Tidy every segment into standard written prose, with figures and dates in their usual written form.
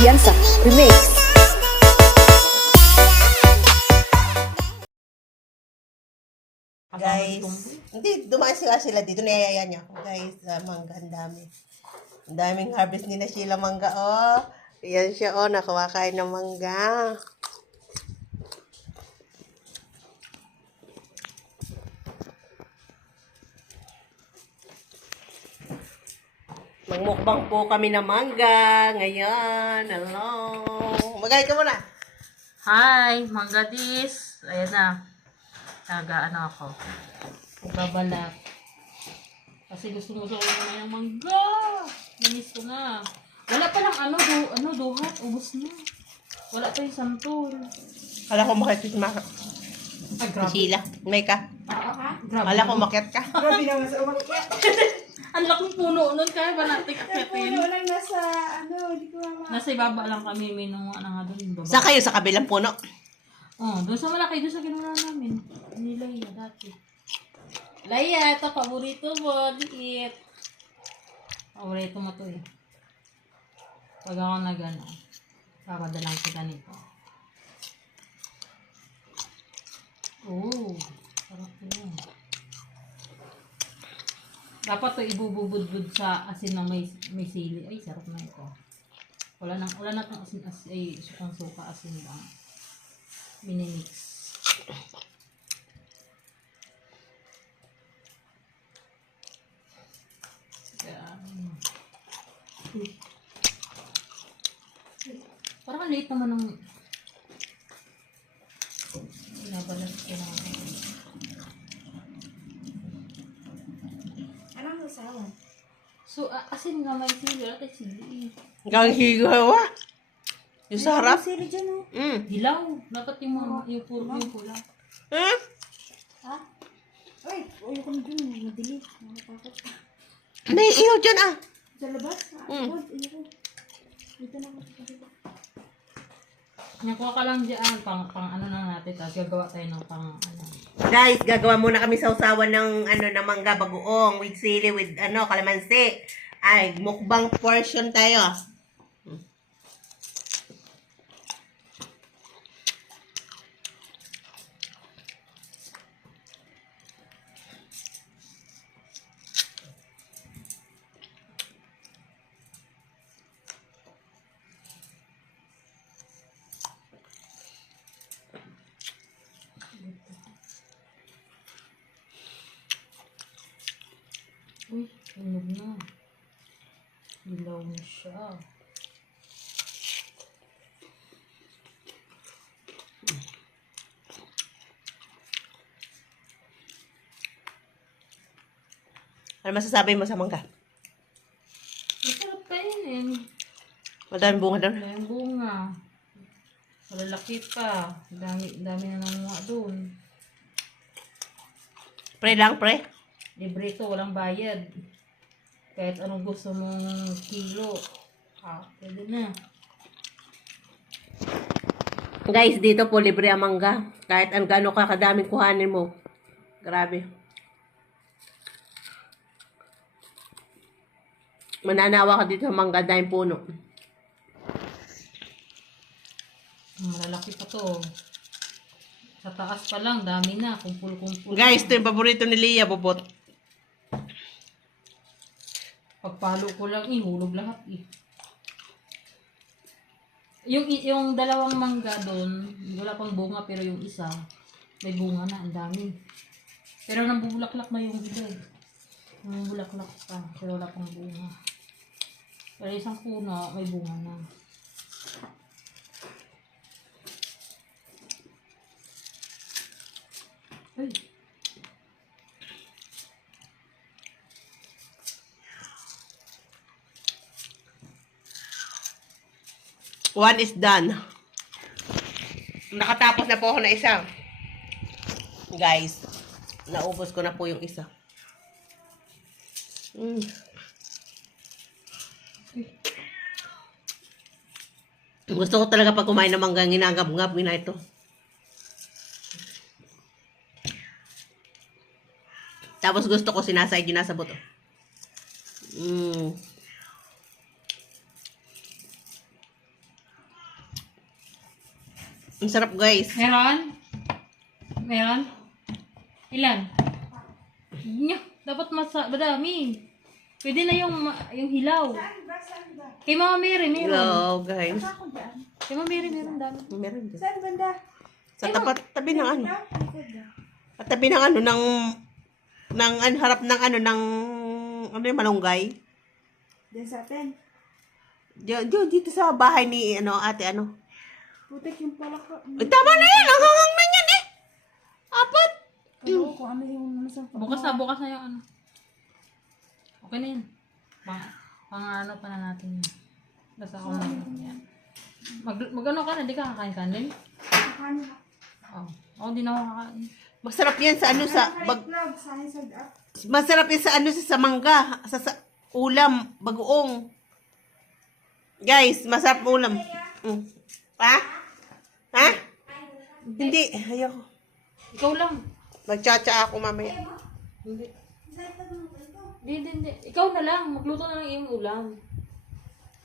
Fianza Remix. Guys, hindi, dumaan sila dito. Niyayaya niya ako. Guys, mangga, ang dami. Ang daming harvest ni na Sheila mangga, oh. Yan siya, oh, nakumakain ng mangga. Magmukbang po kami ng mangga ngayon. Hello. Magay ka muna. Hi, Mangga Dis. Ayan na. Ano ako. Babalak. Kasi gusto ko na yung mangga. Namiss ko na. Wala pa lang duhat. Ubus na. Wala pa yung santol. Kala ko makit maka. Ay, grabe. Sheila, may ka. Grabe. Kala ko makit ka. Grabe naman sa umakyat. Ang laking puno nun. Kaya ba natin akitin? Puno lang nasa, hindi ko Nasa ibaba lang kami. May nunga na nga doon. Baba. Sa kayo sa kabilang puno. Oh, doon sa malaki. Doon sa ginawa namin. Ni Laya dati. Laya, ito paborito mo. Liit. Paborito mo to eh. Pag ako papadalang kita nito. Oh, sarap yun. Dapat to ibububudbud sa asin na may sili. Ay, sarap na ito. Wala na itong asin, sukang suka, asin lang. Minimix. Yan. Parang ang liit naman ng binabalas ko na. Anong usawa? So, asin nga may sili. Wala tayo sili. Hanggang higawa. Yung sa harap. Sili dyan, oh. Dilaw. Dapat yung pula. Hmm? Ha? Ay, ayoko na dun. Madili. Nakatakot. May ihaw dyan ah. Sa labas? Mm. Ayoko. Dito na ako. Nakuha ka lang dyan. Pang ano na natin. Tapos gagawa tayo ng Guys, gagawa muna kami sausawan ng ng mangga bagoong with sili with kalamansi. Ay, mukbang portion tayo. Uy, tunog na. Dilaw na siya. Ano masasabi mo sa mangga? Masarap pa yun eh. Madaming bunga doon. May bunga. Malalaki pa. Dami na nangunga doon. Pre lang, pre. Libre ito, walang bayad. Kahit anong gusto mong kilo. Pwede na. Guys, dito po libre ang mangga. Kahit ang gaano ka kadaming kuhanin mo. Grabe. Mananawa ka dito sa mangga dahil puno. Malalaki pa to. Sa taas pa lang, dami na. Kumpul-kumpul. Guys, ito yung paborito ni Leah, bubot. Pagpalo ko lang, hulog lahat eh. Yung dalawang mangga doon, wala pang bunga pero yung isa, may bunga na, ang dami. Pero nambubulaklak na yung iba eh. Nambubulaklak pa, pero wala pang bunga. Pero isang puno, may bunga na. Ay. One is done. Nakatapos na po ako na isa. Guys, naubos ko na po yung isa. Gusto ko talaga pag kumain ng mangga, ginagab-gab na ito. Tapos gusto ko sinasay yun nasa buto. Ang sarap guys. Meron? Meron? Ilan? Nya, dapat madami. Pwede na yung hilaw. Kay Mama Mary, meron. Hello guys. Ako dyan. Kay Mama Mary, meron dami. Meron din. Saan banda? Sa tabi ng ano. Likod na. At tabi ng ano, harap ng ano, ng, ano yung malunggay. Diyan sa atin. Dito sa bahay ni, ano, ate, ano. Putik yung palak ko. Ay, tama na yan, ang hangang na yan eh. Apat. Ano kung ano yung nasa Bukas na yung ano. Okay na yun. Pang ano pa na natin yun. Basta ako na yan. Mag-ano ka na, di ka kakain kanin? Kakanin. Oo. Ako din ako kakain. Masarap yan sa ano, sa, Vlog, sa side up. masarap yan sa ano, sa mangga, sa ulam, bagoong. Guys, masarap ulam. Mm. Ha? Ha? Hindi, ayoko. Ikaw lang. Magtsatsa ako mamaya. Hindi. Hindi. Ikaw na lang. Magluto na lang iyong ulam.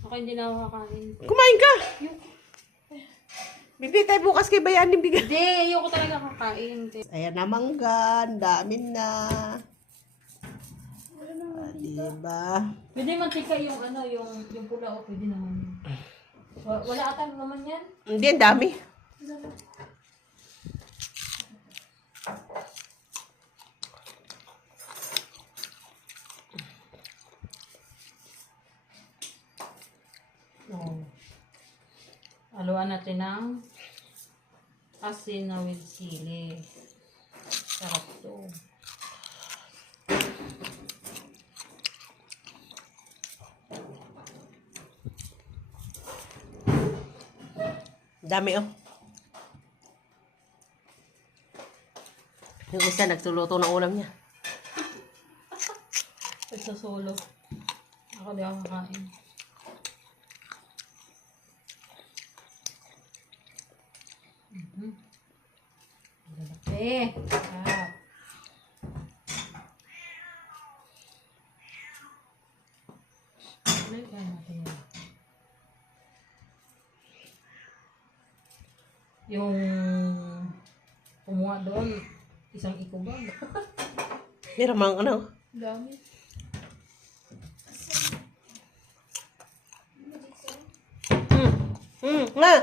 Ako hindi na ako kakain. Kumain ka. Yung... Bibi tayo bukas kay Bayan ng bigas. Hindi, ayoko talaga kakain. Ayan na mangga, ang dami na. Diba? Pwede mantika yung ano, yung pula o pwede naman. Wala atang naman yan. Hindi, ang dami. Oh. Haluan natin ng asin na with sili. Sarap to. Dami oh. Yung isa nagsuluto ng ulam niya. Nagsasolo. Ako di ako kakain. Lalaki. Sarap. Ano kaya natin yan? Yung kumuha doon, isang ikubag. Meron mang ano. Dami. Nga.